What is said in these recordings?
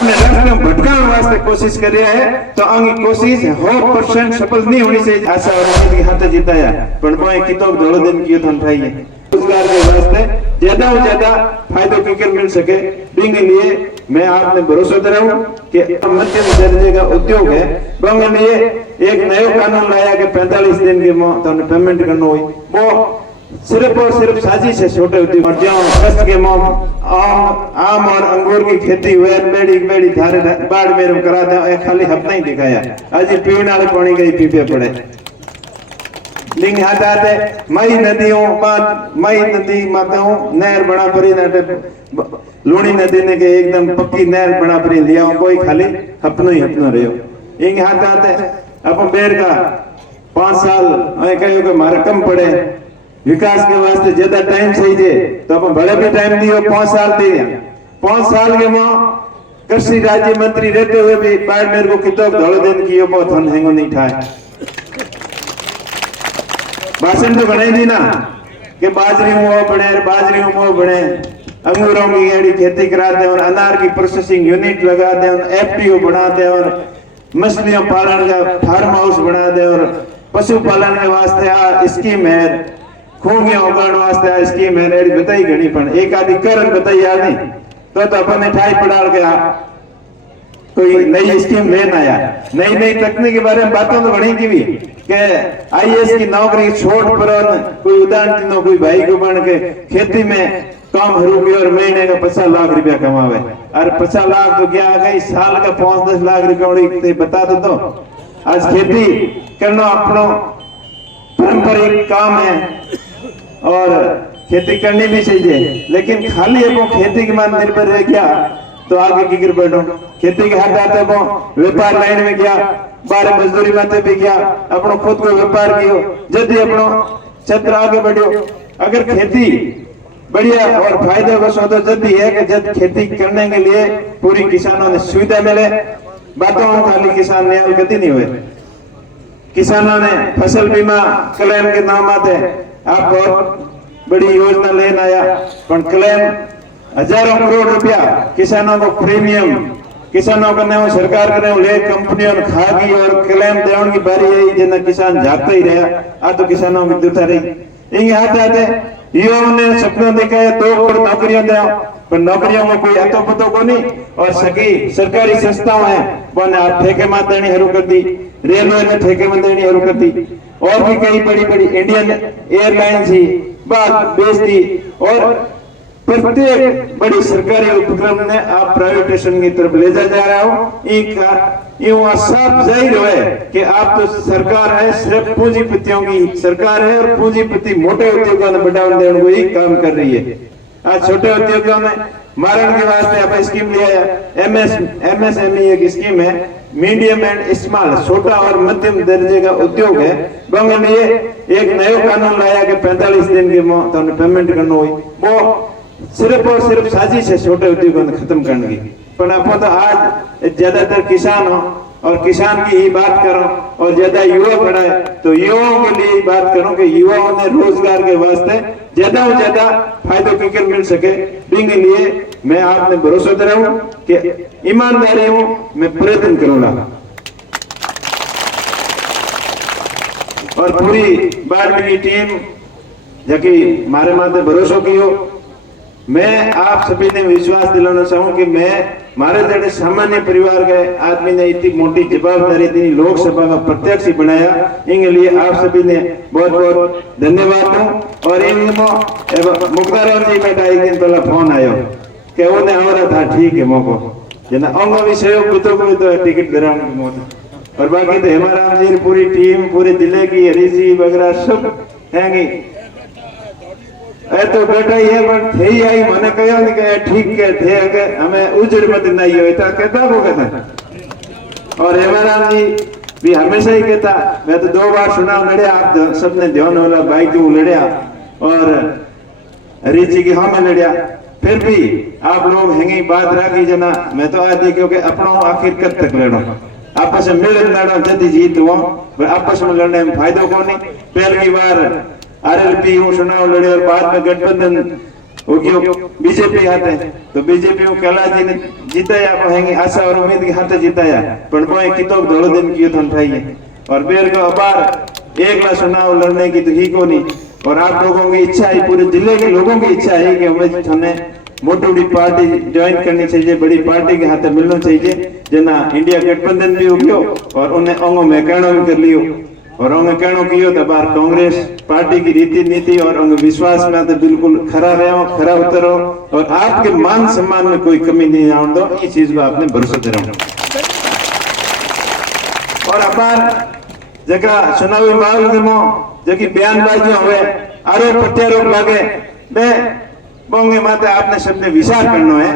अपने रास्ते में भटकाने वास्ते कोशिश कर रहा है तो आगे कोशिश 100% सफल नहीं होनी चाहिए। आशा और के हाथ जिताया पर मैं कितो धोलो दिन कियो थन भाई है रोजगार के वास्ते ज्यादा से ज्यादा फायदो किकर मिल सके बिंगे लिए मैं आपने भरोसा दिलाऊं कि मध्यम दर्जे का उद्योग है बंगे लिए एक नया कानून लाया कि 45 दिन की तो पेमेंट करना हुई वो सिर्फ और सिर्फ साजिश है छोटे उद्योग और जो कष्ट के आम और अंगूर की खेती हुए बेड़ी धारे बाढ़ में करा दे खाली हफ्ता ही दिखाया आज पीने वाले पानी का ही पीपे पड़े लिंग हाथ आते मई नदियों मई नदी माताओं नहर बना परी लूणी नदी ने के एकदम पक्की नहर बना परी लिया कोई खाली हपनो ही हपनो रहो इंग हाथ आते अपन बेर का 5 साल कहो कि मारे कम पड़े विकास के वास्ते ज्यादा टाइम चाहिए तो अपन बड़े भी टाइम दियो 5 साल दे 5 साल के मां कृषि राज्य मंत्री रहते हुए भी बाढ़ मेरे को कितो धोलो दिन कियो बहुत हम हेंगो नहीं ठाए भाषण तो बनाई दी ना कि बाजरी में बने अंगूरों की एड़ी खेती करा दे और अनार की प्रोसेसिंग यूनिट लगा दे और एफपीओ बना दे और मछलियों पालन का फार्म हाउस बना दे और पशुपालन के वास्ते आ स्कीम है खूंगियां उगाने वास्ते आ स्कीम है एड़ी बताई घनी पण एक आदि करन बताई याद नहीं तो अपन ने ठाई पड़ाल के कोई नई स्कीम लेना आया नई तकनीक के बारे में बातों तो घनी की भी के आईएएस की नौकरी छोड़ पर कोई उदाहरण दिनो कोई भाई को बन के खेती में काम हरू और महीने का 50 लाख रुपया कमावे अरे 50 लाख तो क्या गई साल का 5-10 लाख रुपया बता दो आज खेती करना अपनो पारंपरिक काम है और खेती करनी भी चाहिए लेकिन खाली वो खेती के मान निर्भर रह गया तो आगे की गिर बैठो खेती के हाथ आते वो व्यापार लाइन में गया बारे मजदूरी माते भी गया अपनो खुद को व्यापार कियो जल्दी अपनो क्षेत्र आगे बढ़ियो अगर खेती बढ़िया और फायदे का सौदा जल्दी है कि जब खेती करने के लिए पूरी किसानों ने सुविधा मिले बातों खाली किसान न्याय गति नहीं हुए किसानों ने फसल बीमा क्लेम के नाम आते आप बहुत बड़ी योजना लेना आया पर क्लेम हजारों करोड़ रुपया किसानों को प्रीमियम किसानों का नहीं सरकार का ले कंपनियों ने खा गई और क्लेम देने की बारी आई जिन्हें किसान जागता ही रहा आ तो किसानों की दुता रही इन हाथ आते युवाओं ने सपना देखा है 2 करोड़ नौकरियां दे पर नौकरियों में कोई अतो पतो को नहीं और सकी सरकारी संस्थाओं है वो ने आप ठेके में देनी शुरू कर दी रेलवे ने ठेके में देनी शुरू कर दी और भी कई बड़ी इंडियन एयरलाइन थी बात बेच दी और प्रत्येक बड़ी सरकारी उपक्रम ने आप प्राइवेटेशन की तरफ ले जा रहा हो यूं साफ जाहिर है कि आप तो सरकार है सिर्फ पूंजीपतियों की सरकार है और पूंजीपति मोटे उद्योगों ने बढ़ावा देने को ही काम कर रही है आज छोटे उद्योगों ने मारण के वास्ते आप स्कीम लिया है एमएसएमई एक स्कीम है मीडियम एंड स्मॉल छोटा और मध्यम दर्जे का उद्योग है बंगे लिए एक नया कानून लाया कि 45 दिन की तो पेमेंट करना हुई वो सिर्फ और सिर्फ साजिश है छोटे उद्योगों ने खत्म करने की पर आप तो आज ज्यादातर किसान हो और किसान की ही बात करो और ज्यादा युवा खड़ा है तो युवाओं के लिए बात करूं कि युवाओं ने रोजगार के वास्ते ज्यादा से ज्यादा फायदों किकर मिल सके बिंगे लिए मैं आपने भरोसा दिलाऊं कि ईमानदारी हूं मैं प्रयत्न करूंगा और पूरी बार की टीम जबकि मारे माथे भरोसा कियो मैं आप सभी ने विश्वास दिलाना चाहूं कि मैं मारे जड़े सामान्य परिवार के आदमी ने इतनी मोटी जवाबदारी दी लोकसभा का प्रत्यक्ष बनाया इनके लिए आप सभी ने बहुत बहुत धन्यवाद दूं और मुक्ताराम जी बेटा एक दिन पहला फोन आयो कि उन्हें हमारा था ठीक है मौको जना अंग विषय तो टिकट दिलाने की मौत और बाकी तो हेमाराम जी पूरी टीम पूरे जिले की हरीजी वगैरह सब हैंगी तो बेटा ये पर थे ही आई मैंने कहा नहीं कहा ठीक के थे अगर हमें उजड़ मत नहीं हो इतना कहता वो कहता और हेमाराम जी भी हमेशा ही कहता मैं तो 2 बार चुनाव लड़िया आप सबने ध्यान वाला भाई तू लड़िया और हरीश जी की हाँ में लड़िया फिर भी आप लोग हैंगी बात रखी जना मैं तो आज क्योंकि अपना आखिर कब तक लड़ो आपस में मिल लड़ो जल्दी जीत हुआ आपस में लड़ने में फायदो को नहीं पहली बार आरएलपी चुनाव लड़े और बाद में गठबंधन वो क्यों बीजेपी हाथे तो बीजेपी को कैलाश जी ने जीताया कहेंगे आशा और उम्मीद के हाथे जीताया पर वो कितो दो दिन की युद्ध उठाइए और बेर को अपार एक ला चुनाव लड़ने की तो ही को नहीं और आप लोगों की इच्छा है पूरे जिले के लोगों की इच्छा है कि हमें थाने मोटी पार्टी ज्वाइन करनी चाहिए बड़ी पार्टी के हाथे मिलना चाहिए जना इंडिया गठबंधन भी हो गयो और उन्हें अंगों में कहना भी कर लियो और उन्हें कहना कियो तो बार कांग्रेस पार्टी की रीति नीति और उनके विश्वास में तो बिल्कुल खरा रहो खरा उतरो और आपके मान सम्मान में कोई कमी नहीं आने दो इस चीज को आपने भरोसा दिलाओ और अपार जगह चुनावी माहौल में जबकि बयानबाजियां हुए आरोप प्रत्यारोप लगे मैं बोंगे माते आपने शब्द विचार करना है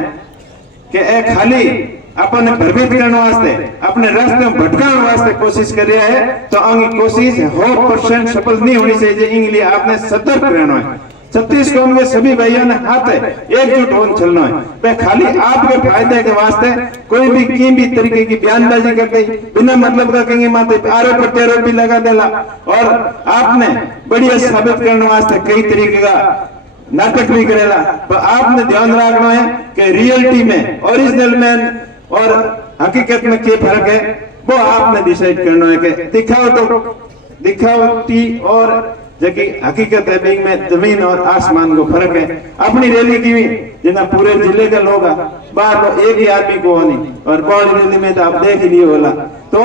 कि एक खाली अपन भ्रमित करने वास्ते अपने रास्ते में भटकाने वास्ते कोशिश कर रहा है तो अंगी कोशिश 100% सफल नहीं होनी चाहिए इनके लिए आपने सतर्क रहना है छत्तीस कौम के सभी भाइयों ने हाथ एकजुट होकर चलना है मैं खाली आपके फायदे के वास्ते कोई भी की भी तरीके की बयानबाजी कर दी बिना मतलब का कहेंगे माते आरोप प्रत्यारोप भी लगा देला और आपने बढ़िया साबित करने वास्ते कई तरीके का नाटक भी करेला पर आपने ध्यान रखना है कि रियलिटी में ओरिजिनल में और हकीकत में क्या फर्क है वो आपने डिसाइड करना है कि दिखावटी और जबकि हकीकत है बिंग में जमीन और आसमान को फर्क है अपनी रैली की जितना पूरे जिले का लोग बार एक ही आदमी को नहीं और बड़ी रैली में तो आप देख ही लिए होला तो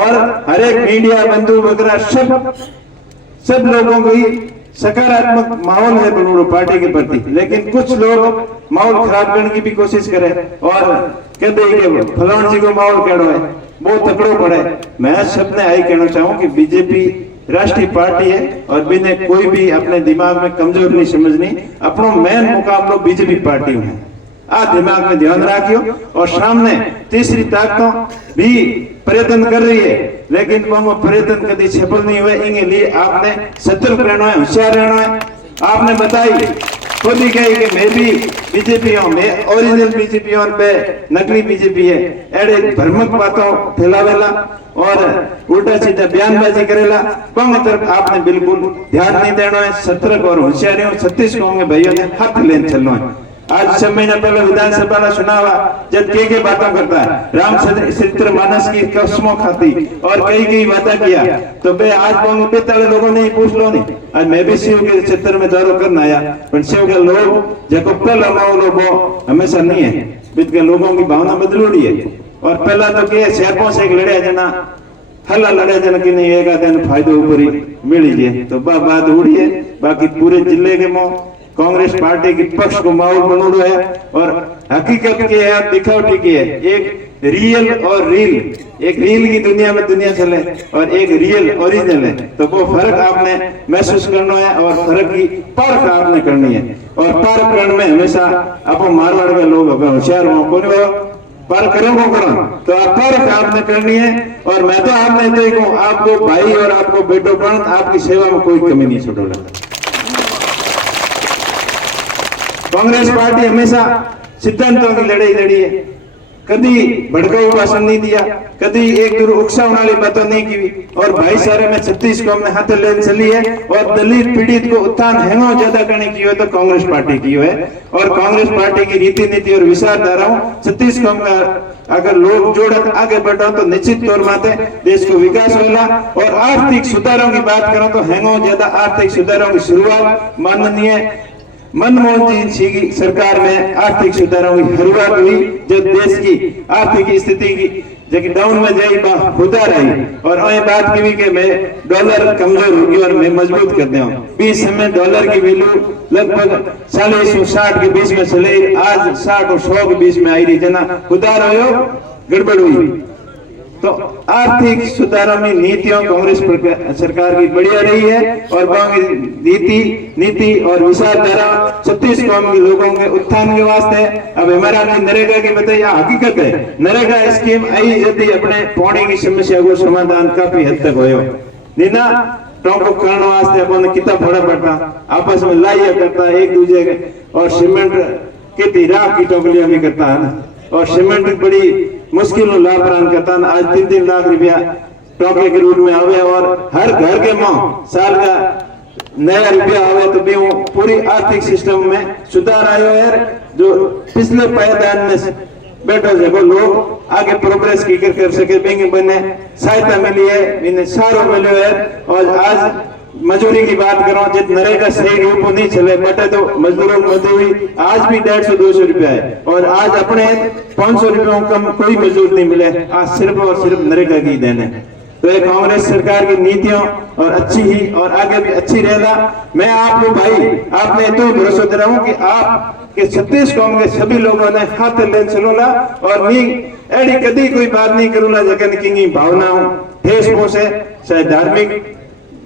और हर एक मीडिया बंधु वगैरह सब लोगों को ही सकारात्मक माहौल है बंगलुरु पार्टी के प्रति लेकिन कुछ लोग माहौल खराब करने की भी कोशिश करे और कहते हैं कि फलान जी को माहौल कहना है वो तकड़ो पड़े मैं सबने आई कहना चाहूँ कि बीजेपी राष्ट्रीय पार्टी है और बिना कोई भी अपने दिमाग में कमजोर नहीं समझनी अपनो मेन मुकाबलो बीजेपी पार्टी में आ दिमाग में ध्यान रखियो और सामने तीसरी ताकतों भी प्रयत्न कर रही है लेकिन वो प्रयत्न कभी सफल नहीं हुए इनके लिए आपने सतर्क रहना है होशियार रहना है आपने बताई खुद ही कही कि मैं भी बीजेपी हूँ मैं ओरिजिनल बीजेपी हूँ पे नकली बीजेपी है एडे भ्रमक बातों फैलावेला और उल्टा सीधा बयानबाजी करेला कौन तरफ आपने बिल्कुल ध्यान नहीं देना है सतर्क और होशियारी 36 कौन भाइयों ने हाथ लेने चलना है आज 6 महीना पहले विधानसभा का चुनाव जब के बातें करता है रामचरित्र मानस की कसमों खाती और कई वादा किया तो बे आज बेताले लोगों ने पूछ लो नहीं आज मैं भी शिव के क्षेत्र में दौरा करना आया पर शिव के लोग जो पहला माहौल वो हमेशा नहीं है बीत के लोगों की भावना बदलूड़ी है और पहला तो क्या शहरों से एक लड़िया जना हल्ला लड़े जन की नहीं एक आधे फायदो ऊपर ही मिल जाए तो बात उड़ी है बाकी पूरे जिले के मुंह कांग्रेस पार्टी की पक्ष को माहौल बनूड़ो है और हकीकत की है दिखावटी की है एक रियल और रील एक रील की दुनिया में दुनिया चले और एक रियल ओरिजिनल है तो वो फर्क आपने महसूस करना है और फर्क की परख आपने करनी है और परख करने में हमेशा आप मारवाड़ के लोग होशियार हो पर करो तो आप परख आपने करनी है और मैं तो आपने देखूं आपको भाई और आपको बेटो पण आपकी सेवा में कोई कमी नहीं छोड़ो कांग्रेस पार्टी हमेशा सिद्धांतों की लड़ाई लड़ी है कभी भड़काऊ भाषण नहीं दिया कभी एक दूर उकसाव वाली बातों नहीं की और भाईचारे में 36 कौम ने हाथ लेन चली है और दलित पीड़ित को उत्थान हेंगो ज्यादा करने की हो तो कांग्रेस पार्टी की है और कांग्रेस पार्टी की रीति नीति और विचारधाराओं 36 कौम का अगर लोग जोड़त आगे बढ़ो तो निश्चित तौर माते देश को विकास होला और आर्थिक सुधारों की बात करो तो हेंगो ज्यादा आर्थिक सुधारों की शुरुआत माननीय मनमोहन जी की सरकार में आर्थिक सुधारों की शुरुआत हुई जब देश की आर्थिक स्थिति की जबकि डाउन में जाई उधार आई और वही बात की कि मैं डॉलर कमजोर होगी और मैं मजबूत कर दूं 20 में डॉलर की वैल्यू लगभग 40-60 के बीच में चले आज 60 और 100 के बीच में आई रही जना उधार हो गड़बड़ हुई तो आर्थिक सुधारों में नीतियों कांग्रेस सरकार की बढ़िया रही है और नीति और विचारधारा 36 कौम के लोगों के उत्थान के वास्ते अब हमारा नरेगा की बताइए हकीकत है नरेगा स्कीम आई यदि अपने पानी की समस्या को समाधान काफी हद तक हो नीना टोंको करने वास्ते अपन कितना बड़ा पड़ता आपस में लाइया करता एक दूसरे के और सीमेंट की राख की टोकलियां भी करता है और सीमेंट बड़ी मुश्किल लाभ प्रदान करता आज 3-3 लाख रुपया टोके के रूप में आवे और हर घर के माँ साल का नया रुपया आवे तो भी वो पूरी आर्थिक सिस्टम में सुधार आयो है। जो पिछले पायदान में बैठो जब लोग आगे प्रोग्रेस की कर सके, बैंक बने सहायता मिली है, इन्हें सारो मिलो है। और आज मजदूरी की बात करो, जित नरेगा सही रूप नहीं चले बटे तो मजदूरों मजदूरी आज भी 150-200 रुपया है। और आज अपने 500 रुपयों कम कोई मजदूर नहीं मिले, आज सिर्फ और सिर्फ नरेगा की देन है। तो ये कांग्रेस सरकार की नीतियों और अच्छी ही और आगे भी अच्छी रहेगा। मैं आपको भाई आपने तो भरोसा दे रहा हूँ कि आप के 36 कौम के सभी लोगों ने हाथ लेन चलोला और नी एडी कदी कोई बात नहीं करूला जगन की भावनाओं ठेस पहुंचे, चाहे धार्मिक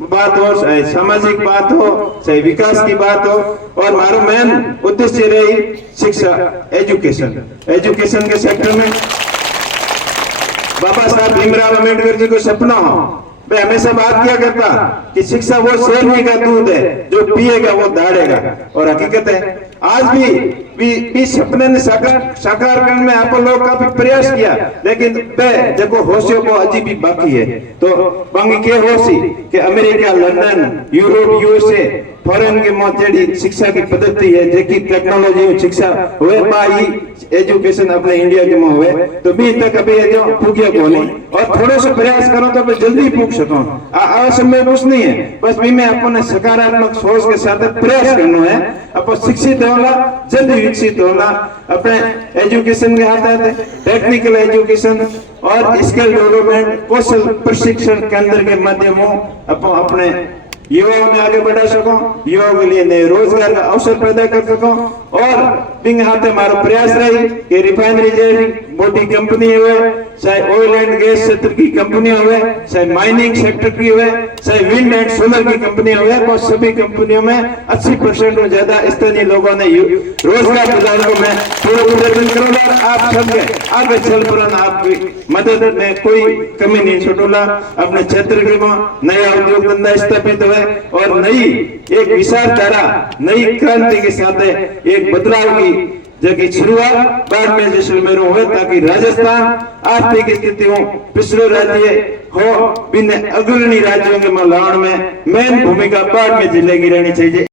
बात हो, चाहे सामाजिक बात हो, चाहे विकास की बात हो। और मारो मेन उद्देश्य रही शिक्षा, एजुकेशन के सेक्टर में बाबा साहब भीमराव अम्बेडकर जी को सपना हो, वे हमेशा बात किया करता कि शिक्षा वो शेरनी का दूध है, जो पिएगा वो दाढ़ेगा। और हकीकत है आज भी सपने ने साकार करने में आप लोग काफी प्रयास किया, लेकिन जब होशियों को अजीब भी बाकी है। तो बाकी के होशी कि America, London, Europe, USA foreign के मौत शिक्षा की पद्धति है, जेकी टेक्नोलॉजी शिक्षा हुए पाई एजुकेशन अपने इंडिया के में हुए तो भी तक अभी जो पूछे को नहीं। और थोड़े से प्रयास करो तो मैं जल्दी पूछ सको, असंभव कुछ नहीं है। बस भी मैं अपने सकारात्मक सोच के साथ प्रयास करना है, अपन शिक्षित होना, जल्दी विकसित होना। अपने एजुकेशन के हाथ आते टेक्निकल एजुकेशन और स्किल डेवलपमेंट, कौशल प्रशिक्षण केंद्र के माध्यमों अपन अपने युवाओं में आगे बढ़ा सको, युवाओं के लिए नए रोजगार का अवसर पैदा कर सको। और बिंग हाथ हमारा प्रयास रही कि रिफाइनरी जैसी मोटी कंपनी हुए, चाहे ऑयल एंड गैस क्षेत्र की कंपनियां हुए, चाहे माइनिंग सेक्टर की हुए, चाहे विंड एंड सोलर की कंपनियां हुए, वो सभी कंपनियों में 80% से ज्यादा स्थानीय लोगों ने रोजगार दिलाने को मैं पूरा प्रयत्न करूंगा। आप सबके आगे चल पर आपकी मदद में कोई कमी नहीं छोड़ूंगा। अपने क्षेत्र के नया उद्योग धंधा स्थापित हुए और नई एक विचारधारा, नई क्रांति के साथ एक बदलाव की जगह शुरुआत बाद में जैसलमेर हुए, ताकि राजस्थान आर्थिक स्थितियों पिछड़े राज्य हो बिन अग्रणी राज्यों के लाने में मेन भूमिका बाद में जिले की रहनी चाहिए।